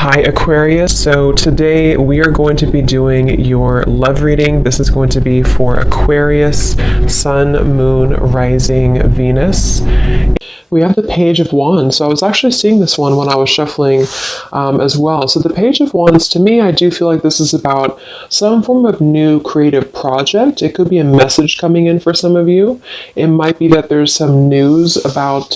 Hi Aquarius, so today we are going to be doing your love reading. This is going to be for Aquarius, Sun, Moon, Rising, Venus. We have the Page of Wands. So I was actually seeing this one when I was shuffling as well. So the Page of Wands, to me, I do feel like this is about some form of new creative project. It could be a message coming in for some of you. It might be that there's some news about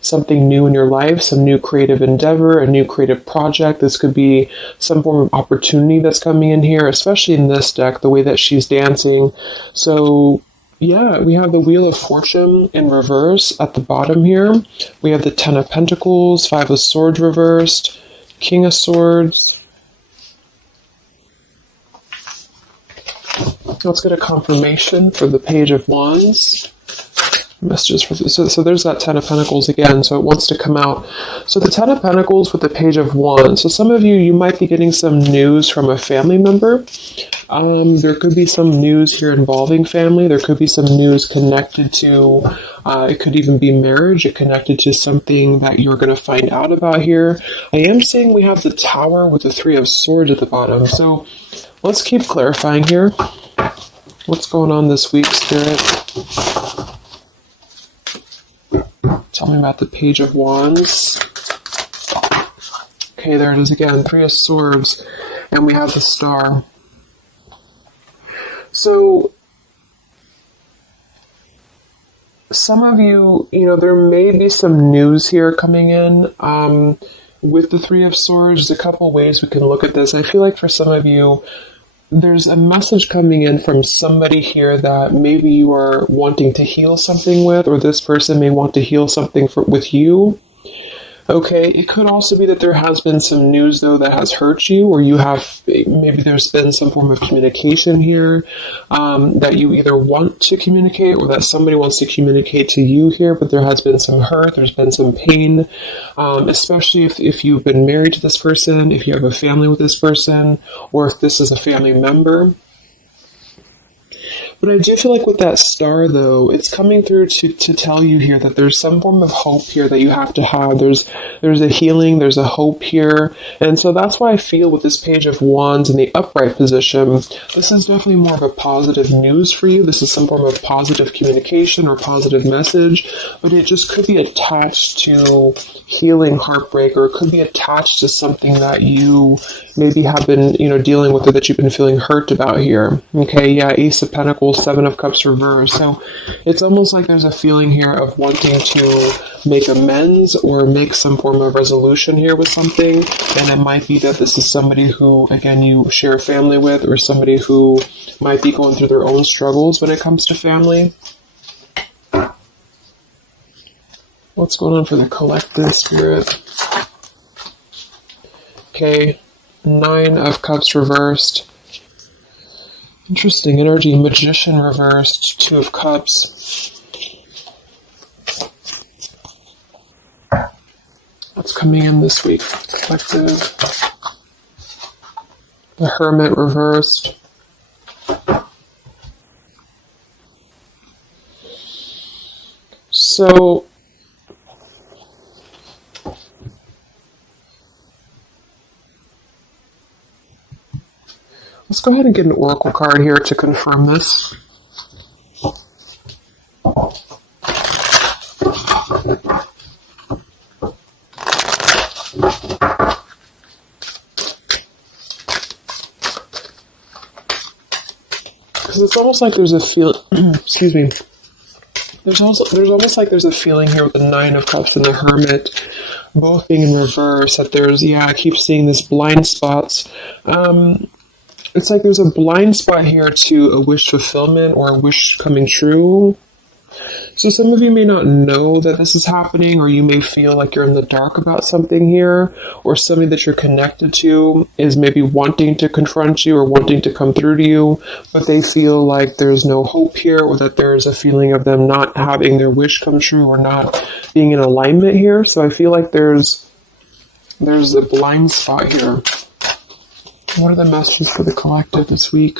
something new in your life, some new creative endeavor, a new creative project. This could be some form of opportunity that's coming in here, especially in this deck, the way that she's dancing. So yeah, we have the Wheel of Fortune in reverse at the bottom here. We have the Ten of Pentacles, Five of Swords reversed, King of Swords. Let's get a confirmation for the Page of Wands. Messages for so there's that Ten of Pentacles again, so it wants to come out. So the Ten of Pentacles with the Page of Wands. So some of you might be getting some news from a family member. There could be some news here involving family. There could be some news connected to, it could even be marriage, it connected to something that you're going to find out about here. I am saying we have the Tower with the Three of Swords at the bottom. So let's keep clarifying here. What's going on this week, Spirit? Tell me about the Page of Wands. Okay, there it is again, Three of Swords, and we have the Star. So, some of you, there may be some news here coming in with the Three of Swords. There's a couple ways we can look at this. I feel like for some of you, there's a message coming in from somebody here that maybe you are wanting to heal something with, or this person may want to heal something with you. Okay, it could also be that there has been some news, though, that has hurt you, or maybe there's been some form of communication here that you either want to communicate or that somebody wants to communicate to you here, but there has been some hurt, there's been some pain, especially if you've been married to this person, if you have a family with this person, or if this is a family member. But I do feel like with that Star, though, it's coming through to tell you here that there's some form of hope here that you have to have. There's a healing, there's a hope here. And so that's why I feel with this Page of Wands in the upright position, this is definitely more of a positive news for you. This is some form of positive communication or positive message, but it just could be attached to healing heartbreak, or it could be attached to something that you maybe have been, dealing with, or that you've been feeling hurt about here. Okay, yeah, Ace of Pentacles, Seven of Cups reversed. So it's almost like there's a feeling here of wanting to make amends or make some form of resolution here with something. And it might be that this is somebody who, again, you share a family with, or somebody who might be going through their own struggles when it comes to family. What's going on for the collective, Spirit? Okay, Nine of Cups reversed. Interesting energy. Magician reversed. Two of Cups. What's coming in this week? Collective. The Hermit reversed. So let's go ahead and get an oracle card here to confirm this. Because it's almost like there's a excuse me. There's almost like there's a feeling here with the Nine of Cups and the Hermit both being in reverse, that I keep seeing this blind spots. It's like there's a blind spot here to a wish fulfillment or a wish coming true. So some of you may not know that this is happening, or you may feel like you're in the dark about something here, or somebody that you're connected to is maybe wanting to confront you or wanting to come through to you, but they feel like there's no hope here, or that there's a feeling of them not having their wish come true or not being in alignment here. So I feel like there's a blind spot here. What are the messages for the collective this week?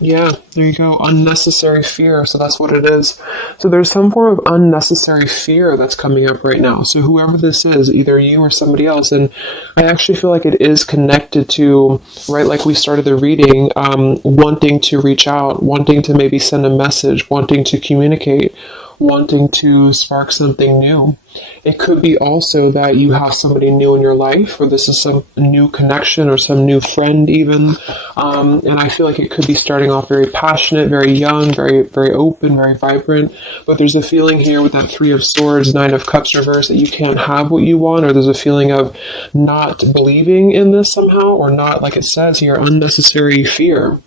Yeah, There you go, unnecessary fear. So that's what it is. So there's some form of unnecessary fear that's coming up right now. So whoever this is, either you or somebody else, and I actually feel like it is connected to, right, like we started the reading, wanting to reach out, wanting to maybe send a message, wanting to communicate, wanting to spark something new. It could be also that you have somebody new in your life, or this is some new connection or some new friend even. And I feel like it could be starting off very passionate, very young, very, very open, very vibrant. But there's a feeling here with that Three of Swords, Nine of Cups reverse, that you can't have what you want, or there's a feeling of not believing in this somehow, or not, like it says here, unnecessary fear.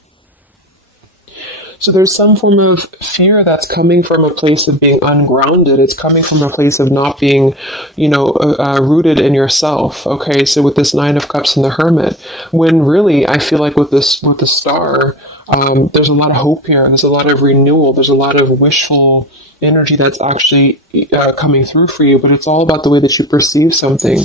So there's some form of fear that's coming from a place of being ungrounded. It's coming from a place of not being, rooted in yourself. Okay, so with this Nine of Cups and the Hermit, when really I feel like with the Star, there's a lot of hope here. There's a lot of renewal. There's a lot of wishful energy that's actually coming through for you, but it's all about the way that you perceive something.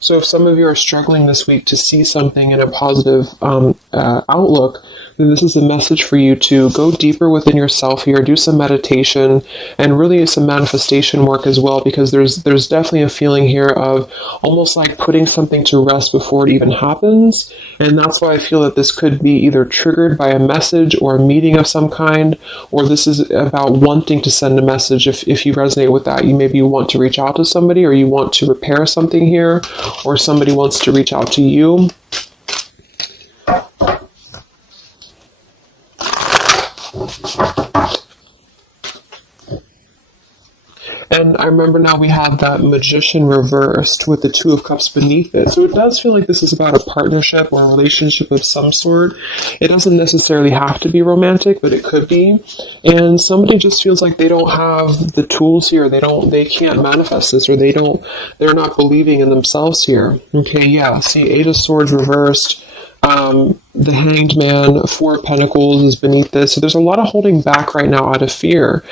So if some of you are struggling this week to see something in a positive outlook, then this is a message for you to go deeper within yourself here, do some meditation, and really some manifestation work as well, because there's definitely a feeling here of almost like putting something to rest before it even happens. And that's why I feel that this could be either triggered by a message or a meeting of some kind, or this is about wanting to send a message. If you resonate with that, maybe you want to reach out to somebody, or you want to repair something here, or somebody wants to reach out to you. And I remember now we have that Magician reversed with the Two of Cups beneath it. So it does feel like this is about a partnership or a relationship of some sort. It doesn't necessarily have to be romantic, but it could be. And somebody just feels like they don't have the tools here. They can't manifest this, or they're not believing in themselves here. Okay, yeah. See, Eight of Swords reversed. The Hanged Man, Four of Pentacles is beneath this. So there's a lot of holding back right now out of fear.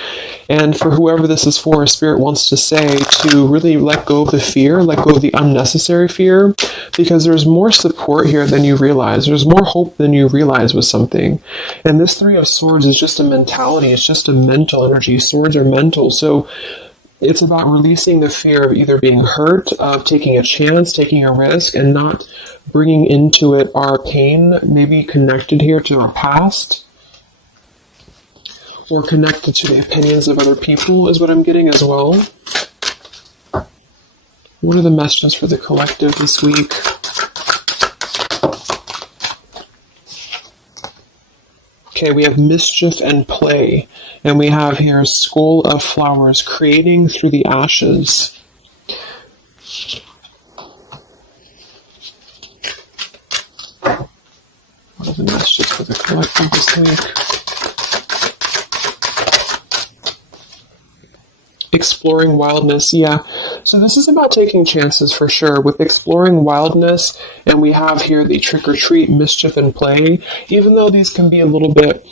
And for whoever this is for, Spirit wants to say to really let go of the fear, let go of the unnecessary fear, because there's more support here than you realize. There's more hope than you realize with something. And this Three of Swords is just a mentality. It's just a mental energy. Swords are mental. So it's about releasing the fear of either being hurt, of taking a chance, taking a risk, and not bringing into it our pain, maybe connected here to our past, or connected to the opinions of other people is what I'm getting as well. What are the messages for the collective this week? Okay, we have mischief and play, and we have here Skull of Flowers, creating through the ashes. What are the messages for the collective this week? Exploring wildness, yeah. So this is about taking chances for sure with exploring wildness, and we have here the trick or treat, mischief and play. Even though these can be a little bit,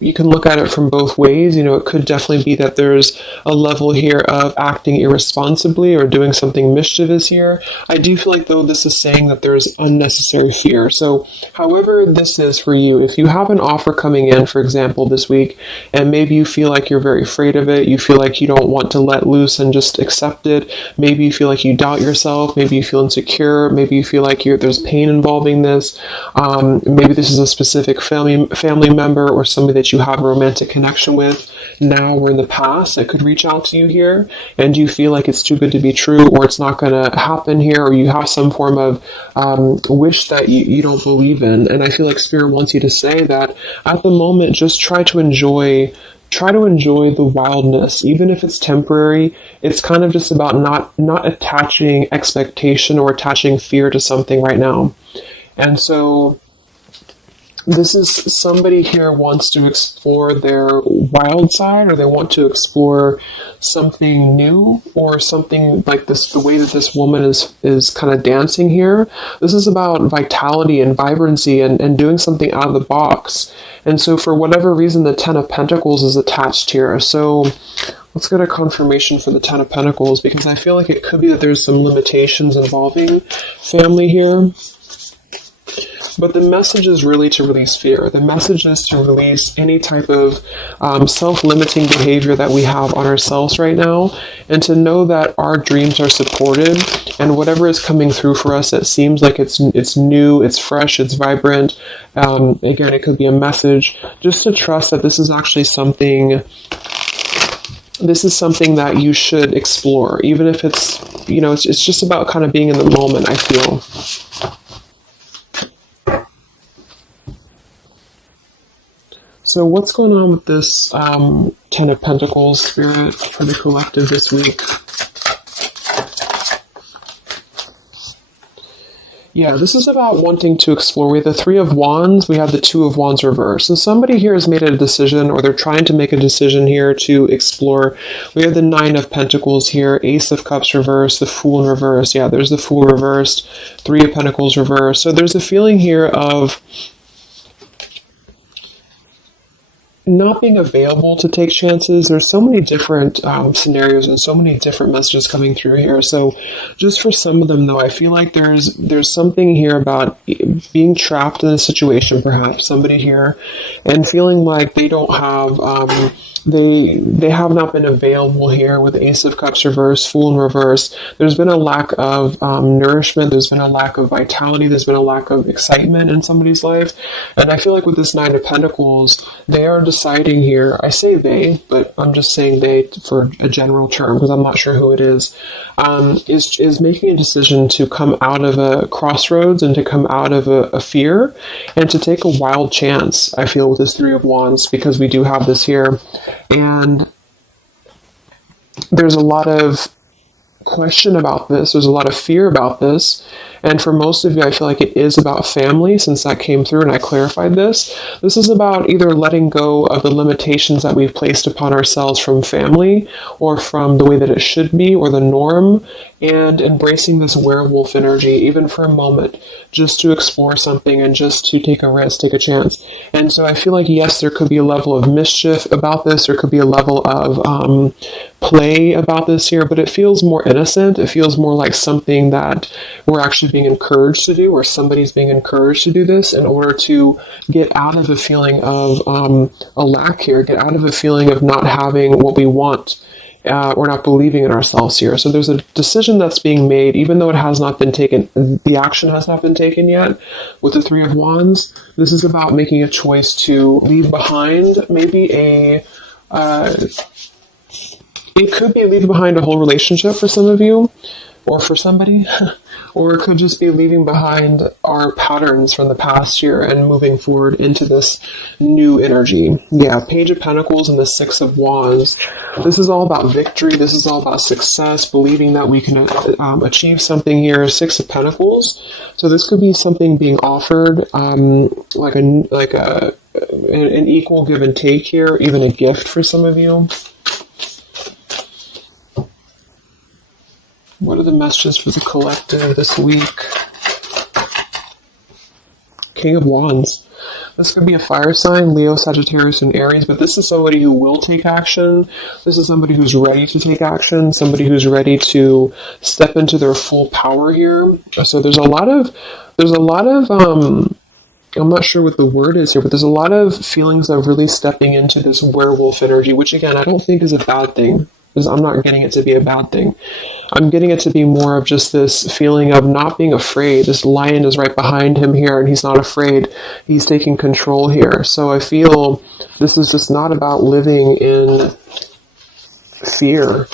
you can look at it from both ways. It could definitely be that there's a level here of acting irresponsibly or doing something mischievous here. I do feel like, though, this is saying that there's unnecessary fear. So however this is for you, if you have an offer coming in, for example, this week, and maybe you feel like you're very afraid of it, you feel like you don't want to let loose and just accept it, maybe you feel like you doubt yourself, maybe you feel insecure, maybe you feel like there's pain involving this, maybe this is a specific family member or somebody that you have a romantic connection with now or in the past that could reach out to you here, and you feel like it's too good to be true, or it's not going to happen here, or you have some form of wish that you don't believe in. And I feel like Spirit wants you to say that at the moment, just try to enjoy the wildness, even if it's temporary. It's kind of just about not attaching expectation or attaching fear to something right now. And so this is somebody here wants to explore their wild side, or they want to explore something new, or something like this, the way that this woman is kind of dancing here. This is about vitality and vibrancy and doing something out of the box. And so for whatever reason, the Ten of Pentacles is attached here. So let's get a confirmation for the Ten of Pentacles, because I feel like it could be that there's some limitations involving family here. But the message is really to release fear. The message is to release any type of self-limiting behavior that we have on ourselves right now, and to know that our dreams are supported, and whatever is coming through for us that seems like it's new, it's fresh, it's vibrant. Again, it could be a message. Just to trust that this is actually something. This is something that you should explore, even if it's, it's just about kind of being in the moment, I feel. So what's going on with this Ten of Pentacles spirit for the collective this week? Yeah, this is about wanting to explore. We have the Three of Wands, we have the Two of Wands reverse. So somebody here has made a decision, or they're trying to make a decision here to explore. We have the Nine of Pentacles here, Ace of Cups reverse, the Fool in reverse. Yeah, there's the Fool reversed, Three of Pentacles reverse. So there's a feeling here of not being available to take chances. There's so many different scenarios and so many different messages coming through here. So just for some of them, though, I feel like there's something here about being trapped in a situation, perhaps somebody here, and feeling like they don't have they have not been available here with Ace of Cups reverse, Fool in reverse. There's been a lack of nourishment. There's been a lack of vitality. There's been a lack of excitement in somebody's life. And I feel like with this Nine of Pentacles, they are deciding here, I say they, but I'm just saying they for a general term because I'm not sure who it is making a decision to come out of a crossroads and to come out of a fear and to take a wild chance, I feel, with this Three of Wands, because we do have this here. And there's a lot of question about this. There's a lot of fear about this. And for most of you, I feel like it is about family, since that came through and I clarified this. This is about either letting go of the limitations that we've placed upon ourselves from family or from the way that it should be or the norm, and embracing this werewolf energy, even for a moment, just to explore something and just to take a risk, take a chance. And so I feel like, yes, there could be a level of mischief about this. There could be a level of play about this here, but it feels more innocent. It feels more like something that we're actually being encouraged to do, or somebody's being encouraged to do this in order to get out of a feeling of a lack here, get out of a feeling of not having what we want. Or not believing in ourselves here. So there's a decision that's being made, even though it has not been taken, the action has not been taken yet. With the Three of Wands, this is about making a choice to leave behind maybe it could be leaving behind a whole relationship for some of you, or for somebody, or it could just be leaving behind our patterns from the past year and moving forward into this new energy. Yeah, Page of Pentacles and the Six of Wands. This is all about victory. This is all about success, believing that we can achieve something here. Six of Pentacles. So this could be something being offered, like an equal give and take here, even a gift for some of you. What are the messages for the collective this week? King of Wands. This could be a fire sign, Leo, Sagittarius, and Aries, but this is somebody who will take action. This is somebody who's ready to take action, somebody who's ready to step into their full power here. So there's a lot of, I'm not sure what the word is here, but there's a lot of feelings of really stepping into this werewolf energy, which again, I don't think is a bad thing. Because I'm not getting it to be a bad thing. I'm getting it to be more of just this feeling of not being afraid. This lion is right behind him here, and he's not afraid. He's taking control here. So I feel this is just not about living in fear.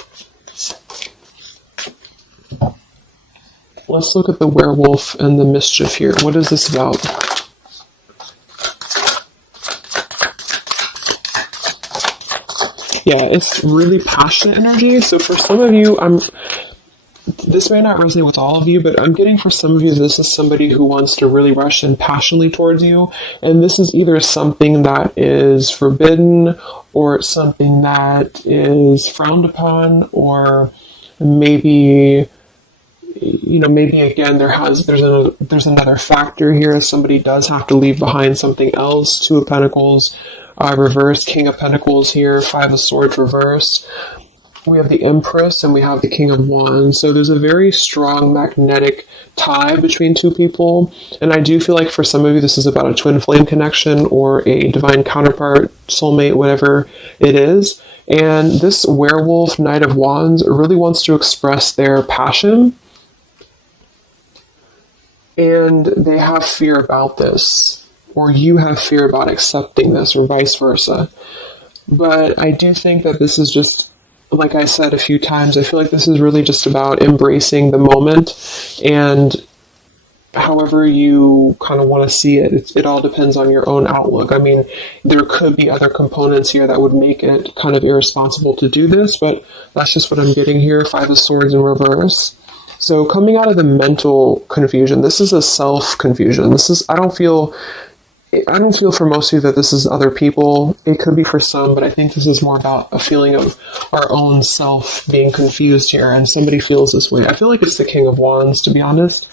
Let's look at the werewolf and the mischief here. What is this about? Yeah, it's really passionate energy. So for some of you, this may not resonate with all of you, but I'm getting for some of you, this is somebody who wants to really rush in passionately towards you. And this is either something that is forbidden, or it's something that is frowned upon, or maybe, maybe again, there's another factor here. Somebody does have to leave behind something else. Two of Pentacles. Reverse, King of Pentacles here, Five of Swords reversed. we have the Empress and we have the King of Wands. So there's a very strong magnetic tie between two people. And I do feel like for some of you, this is about a twin flame connection or a divine counterpart, soulmate, whatever it is. And this werewolf, Knight of Wands, really wants to express their passion. And they have fear about this, or you have fear about accepting this, or vice versa. But I do think that this is just, like I said a few times, I feel like this is really just about embracing the moment, and however you kind of want to see it, it all depends on your own outlook. I mean, there could be other components here that would make it kind of irresponsible to do this, but that's just what I'm getting here. Five of Swords in reverse. So coming out of the mental confusion, this is a self-confusion. I don't feel for most of you that this is other people. It could be for some, but I think this is more about a feeling of our own self being confused here, and somebody feels this way. I feel like it's the King of Wands, to be honest.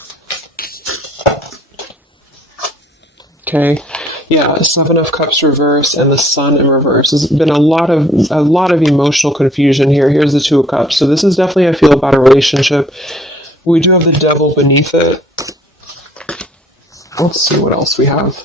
Okay. Yeah, Seven of Cups reverse and the Sun in reverse. There's been a lot of emotional confusion here. Here's the Two of Cups. So this is definitely, I feel, about a relationship. We do have the Devil beneath it. Let's see what else we have.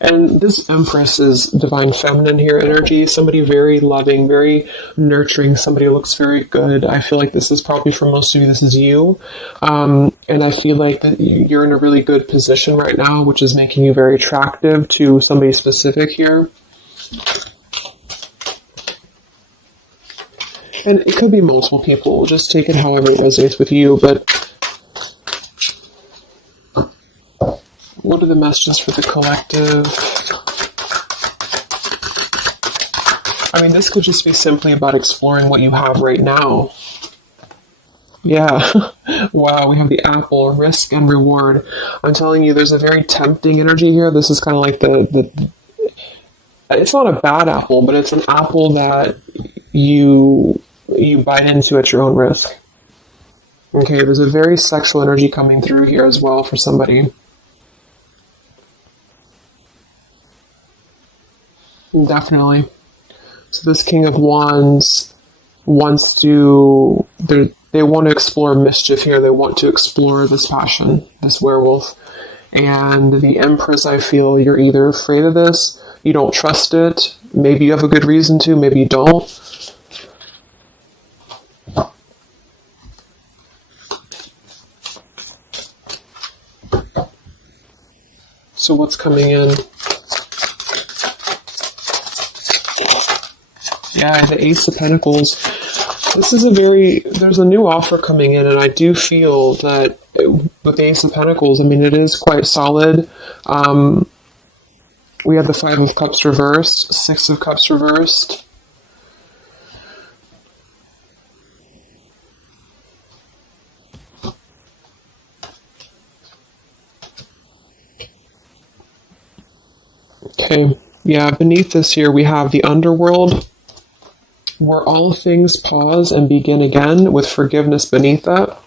And this Empress is divine feminine here energy. Somebody very loving, very nurturing. Somebody who looks very good. I feel like this is probably for most of you, this is you. And I feel like that you're in a really good position right now, which is making you very attractive to somebody specific here. And it could be multiple people. Just take it however it resonates with you. But what are the messages for the collective? I mean, this could just be simply about exploring what you have right now. Yeah. Wow, we have the apple, risk and reward. I'm telling you, there's a very tempting energy here. This is kind of like the it's not a bad apple, but it's an apple that you bite into at your own risk. Okay, there's a very sexual energy coming through here as well for somebody. Definitely. So this King of Wands wants to, they want to explore mischief here. They want to explore this passion, this werewolf. And the Empress, I feel you're either afraid of this, you don't trust it, maybe you have a good reason to, maybe you don't. So what's coming in? Yeah, the Ace of Pentacles. This is there's a new offer coming in, and I do feel that with the Ace of Pentacles, I mean, it is quite solid. We have the Five of Cups reversed, Six of Cups reversed. Okay, yeah, beneath this here we have the Underworld, where all things pause and begin again, with forgiveness beneath that.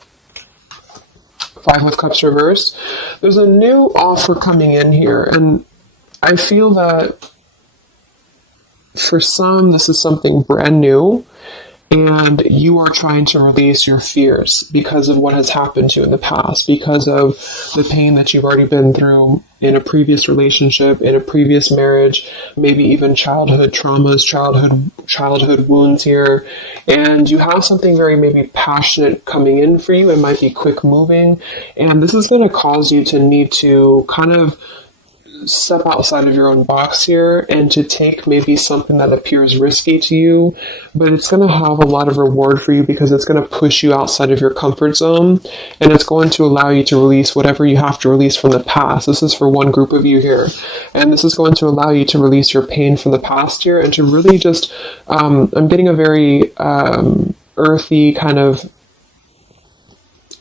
Five of Cups reversed. There's a new offer coming in here, and I feel that for some, this is something brand new, and you are trying to release your fears because of what has happened to you in the past, because of the pain that you've already been through in a previous relationship, in a previous marriage, maybe even childhood traumas, childhood wounds here. And you have something very maybe passionate coming in for you. It might be quick moving. And this is going to cause you to need to kind of step outside of your own box here and to take maybe something that appears risky to you, but it's going to have a lot of reward for you because it's going to push you outside of your comfort zone, and it's going to allow you to release whatever you have to release from the past. This is for one group of you here, and this is going to allow you to release your pain from the past here and to really just I'm getting a very earthy kind of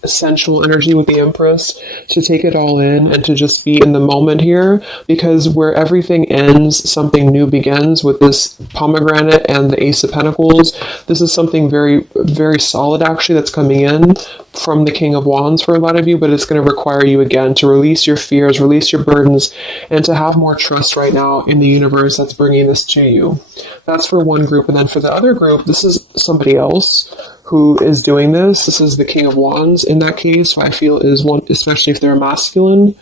sensual energy with the Empress, to take it all in and to just be in the moment here, because where everything ends, something new begins with this pomegranate and the Ace of Pentacles. This is something very, very solid actually that's coming in from the King of Wands for a lot of you, but it's going to require you again to release your fears, release your burdens, and to have more trust right now in the universe that's bringing this to you. That's for one group. And then for the other group, this is somebody else who is doing this. This is the King of Wands in that case, I feel is one, especially if they're masculine,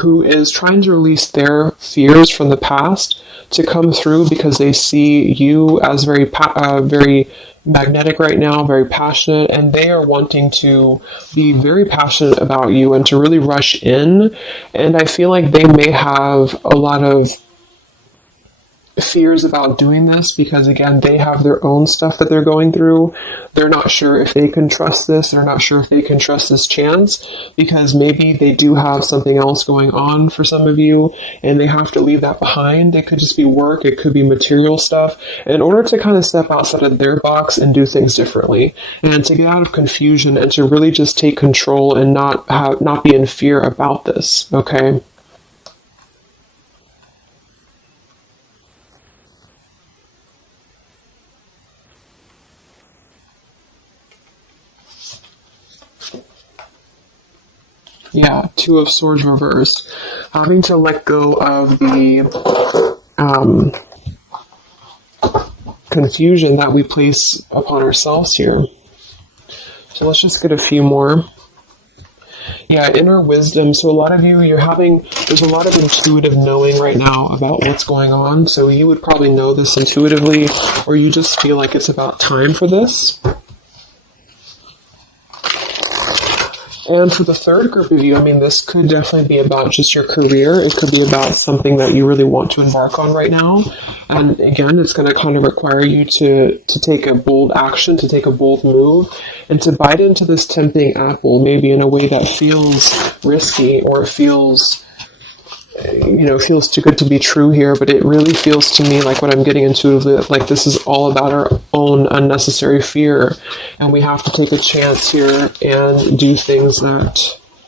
who is trying to release their fears from the past to come through because they see you as very magnetic right now, very passionate, and they are wanting to be very passionate about you and to really rush in. And I feel like they may have a lot of fears about doing this because, again, they have their own stuff that they're going through. They're not sure if they can trust this. They're not sure if they can trust this chance because maybe they do have something else going on for some of you and they have to leave that behind. It could just be work. It could be material stuff in order to kind of step outside of their box and do things differently and to get out of confusion and to really just take control and not be in fear about this. Okay. Yeah, Two of Swords reversed. Having to let go of the confusion that we place upon ourselves here. So let's just get a few more. Yeah, inner wisdom. So a lot of you, there's a lot of intuitive knowing right now about what's going on. So you would probably know this intuitively, or you just feel like it's about time for this. And for the third group of you, this could definitely be about just your career. It could be about something that you really want to embark on right now. And again, it's going to kind of require you to take a bold action, to take a bold move, and to bite into this tempting apple, maybe in a way that feels risky or feels too good to be true here, but it really feels to me like what I'm getting intuitively, like this is all about our own unnecessary fear, and we have to take a chance here and do things that,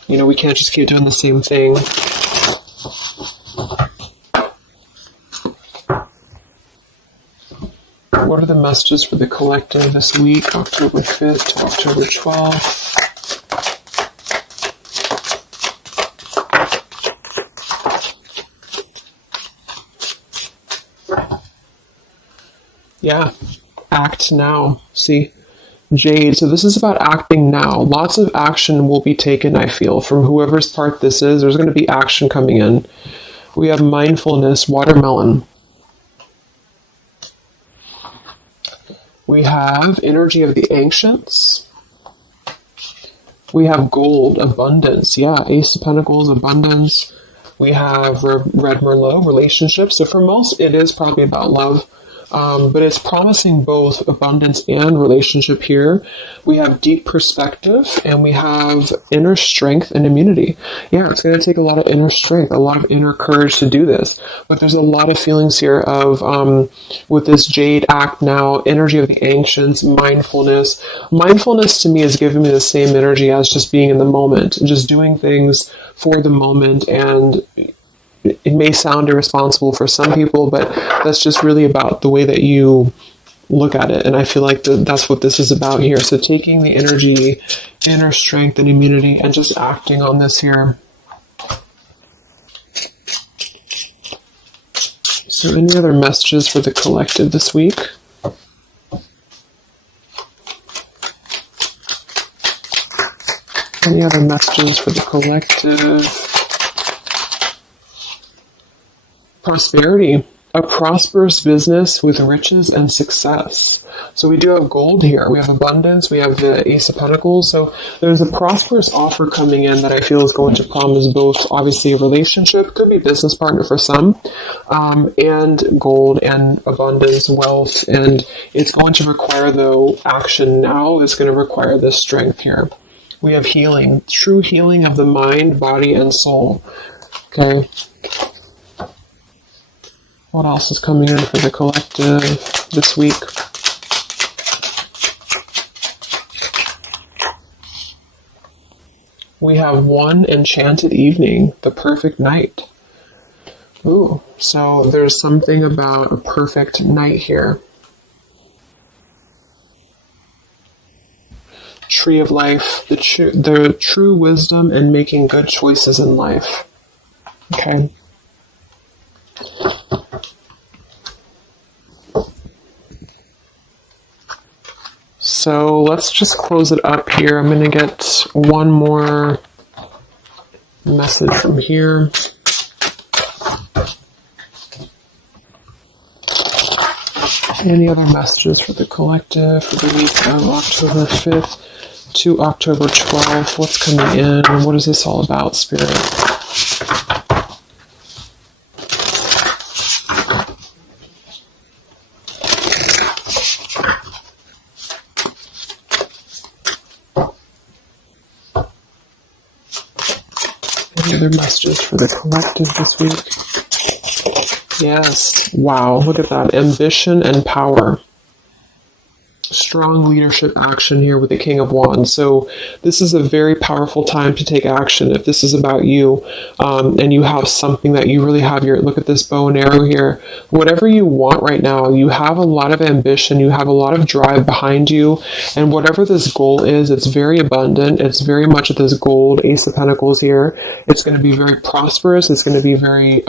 we can't just keep doing the same thing. What are the messages for the collective this week, October 5th to October 12th? Yeah, act now. See, Jade. So this is about acting now. Lots of action will be taken, I feel, from whoever's part this is. There's going to be action coming in. We have mindfulness, watermelon. We have energy of the ancients. We have gold, abundance. Yeah, Ace of Pentacles, abundance. We have Red Merlot, relationships. So for most, it is probably about love. But it's promising both abundance and relationship here. We have deep perspective and we have inner strength and immunity. Yeah, it's going to take a lot of inner strength, a lot of inner courage to do this. But there's a lot of feelings here of, with this Jade, act now, energy of the ancients, mindfulness. Mindfulness to me is giving me the same energy as just being in the moment, just doing things for the moment. And it may sound irresponsible for some people, but that's just really about the way that you look at it. And I feel like that's what this is about here. So taking the energy, inner strength and immunity and just acting on this here. So any other messages for the collective this week? Any other messages for the collective? Prosperity, a prosperous business with riches and success. So we do have gold here. We have abundance. We have the Ace of Pentacles. So there's a prosperous offer coming in that I feel is going to promise both, obviously, a relationship, could be business partner for some, and gold and abundance, wealth. And it's going to require, though, action now. It's going to require this strength here. We have healing, true healing of the mind, body, and soul. Okay. What else is coming in for the collective this week? We have one enchanted evening, the perfect night. Ooh, so there's something about a perfect night here. Tree of life, the true wisdom and making good choices in life. Okay. So let's just close it up here. I'm going to get one more message from here. Any other messages for the collective for the week of October 5th to October 12th? What's coming in? What is this all about, Spirit? Any other messages for the collective this week? Yes. Wow, look at that. Ambition and power. Strong leadership action here with the King of Wands. So this is a very powerful time to take action. If this is about you, and you have something that you really have your, look at this bow and arrow here. Whatever you want right now, you have a lot of ambition, you have a lot of drive behind you, and whatever this goal is, it's very abundant. It's very much this gold, Ace of Pentacles here. It's going to be very prosperous. It's going to be very,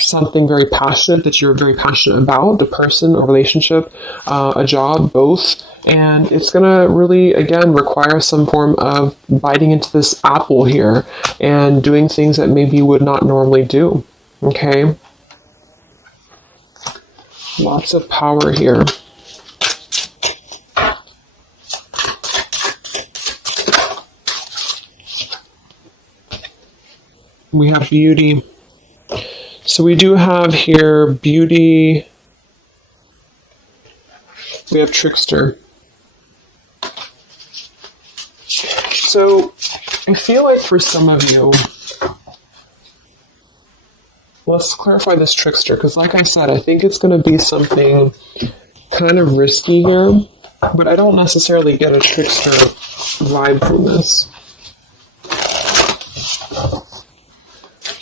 something very passionate that you're very passionate about, the person, a relationship, a job, both. And it's going to really, again, require some form of biting into this apple here and doing things that maybe you would not normally do. Okay? Lots of power here. We have beauty. So we do have here beauty. We have trickster. So I feel like for some of you, let's clarify this trickster, because like I said, I think it's going to be something kind of risky here, but I don't necessarily get a trickster vibe from this.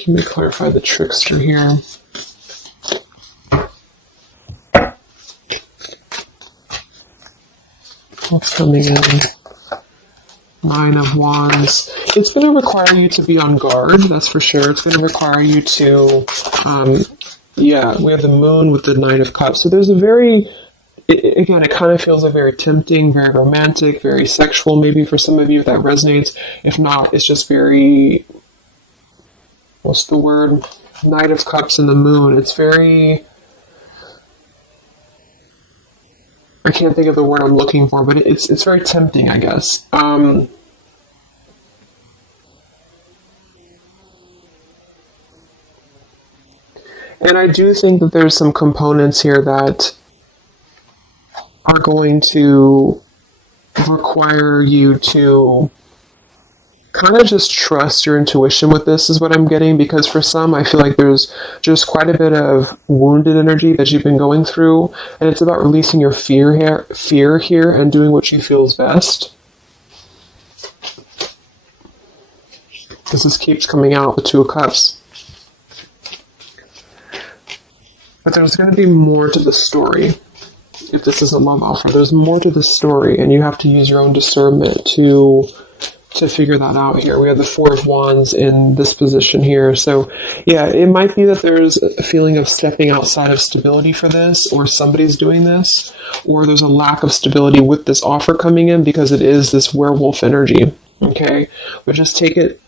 Let me clarify the trickster here. What's coming in? Nine of Wands. It's going to require you to be on guard, that's for sure. It's going to require you to, we have the Moon with the Nine of Cups. So there's a very, again, it kind of feels like very tempting, very romantic, very sexual. Maybe for some of you that resonates. If not, it's just very, what's the word? Knight of Cups and the Moon. It's very, I can't think of the word I'm looking for, but it's very tempting, I guess. And I do think that there's some components here that are going to require you to kind of just trust your intuition with this, is what I'm getting, because for some, I feel like there's just quite a bit of wounded energy that you've been going through, and it's about releasing your fear here and doing what you feel is best. This keeps coming out, the Two of Cups. But there's going to be more to the story. If this is a love offer, there's more to the story, and you have to use your own discernment to figure that out here. We have the Four of Wands in this position here. So, yeah, it might be that there's a feeling of stepping outside of stability for this, or somebody's doing this, or there's a lack of stability with this offer coming in because it is this werewolf energy. Okay? But just take it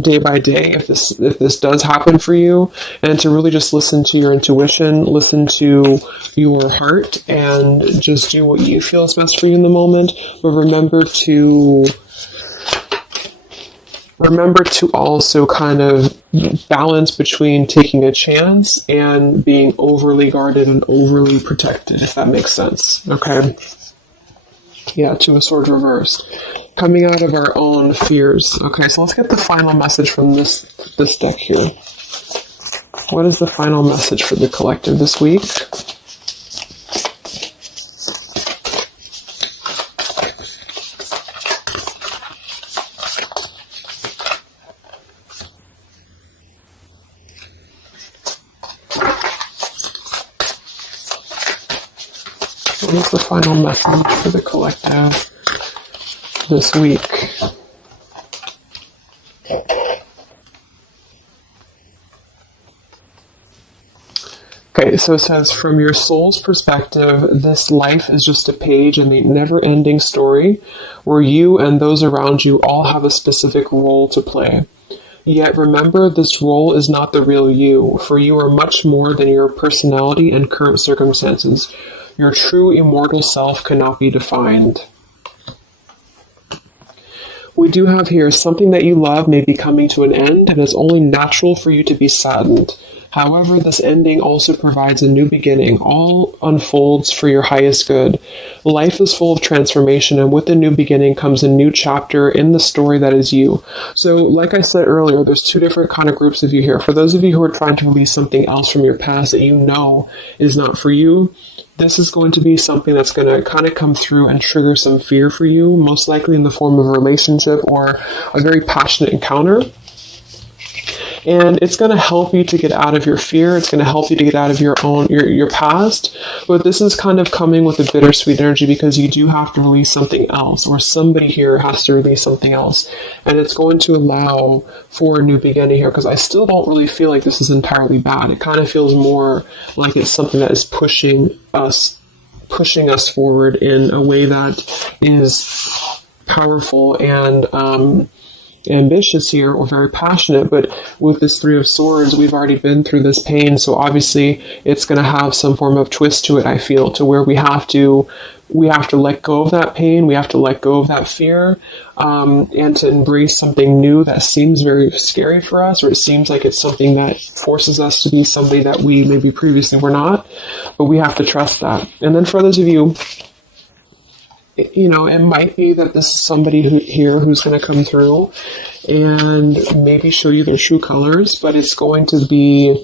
day by day if this does happen for you, and to really just listen to your intuition, listen to your heart, and just do what you feel is best for you in the moment. But remember to also kind of balance between taking a chance and being overly guarded and overly protected, if that makes sense. Okay? Yeah, Two of Swords reverse. Coming out of our own fears. Okay, so let's get the final message from this deck here. What is the final message for the collective this week? What is the final message for the collective this week? Okay, so it says, from your soul's perspective, this life is just a page in the never-ending story where you and those around you all have a specific role to play. Yet remember, this role is not the real you, for you are much more than your personality and current circumstances. Your true immortal self cannot be defined. We do have here, something that you love may be coming to an end, and it's only natural for you to be saddened. However, this ending also provides a new beginning. All unfolds for your highest good. Life is full of transformation, and with the new beginning comes a new chapter in the story that is you. So, like I said earlier, there's two different kind of groups of you here. For those of you who are trying to release something else from your past that you know is not for you, this is going to be something that's going to kind of come through and trigger some fear for you, most likely in the form of a relationship or a very passionate encounter. And it's going to help you to get out of your fear. It's going to help you to get out of your past. But this is kind of coming with a bittersweet energy because you do have to release something else, or somebody here has to release something else. And it's going to allow for a new beginning here, because I still don't really feel like this is entirely bad. It kind of feels more like it's something that is pushing us forward in a way that is powerful and ambitious here, or very passionate. But with this Three of Swords, we've already been through this pain, so obviously it's going to have some form of twist to it, I feel, to where we have to let go of that pain, we have to let go of that fear, and to embrace something new that seems very scary for us, or it seems like it's something that forces us to be somebody that we maybe previously were not, but we have to trust that. And then for those of you, you know, it might be that this is somebody who's going to come through and maybe show you their true colors, but that's going to be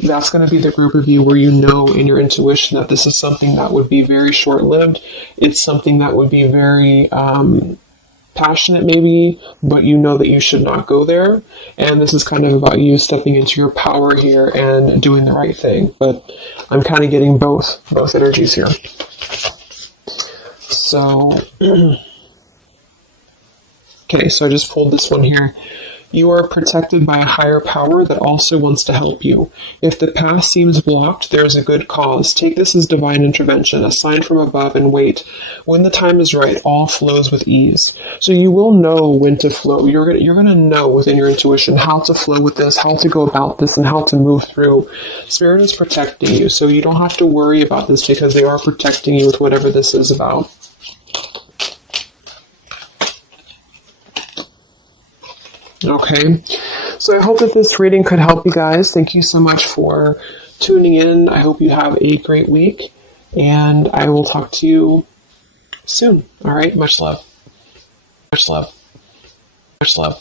the group of you where you know in your intuition that this is something that would be very short-lived. It's something that would be very passionate maybe, but you know that you should not go there. And this is kind of about you stepping into your power here and doing the right thing. But I'm kind of getting both energies here. So, okay, so I just pulled this one here. You are protected by a higher power that also wants to help you. If the path seems blocked, there is a good cause. Take this as divine intervention, a sign from above, and wait. When the time is right, all flows with ease. So you will know when to flow. You're going to know within your intuition how to flow with this, how to go about this, and how to move through. Spirit is protecting you, so you don't have to worry about this because they are protecting you with whatever this is about. Okay, so I hope that this reading could help you guys. Thank you so much for tuning in. I hope you have a great week, and I will talk to you soon. All right, much love. Much love. Much love.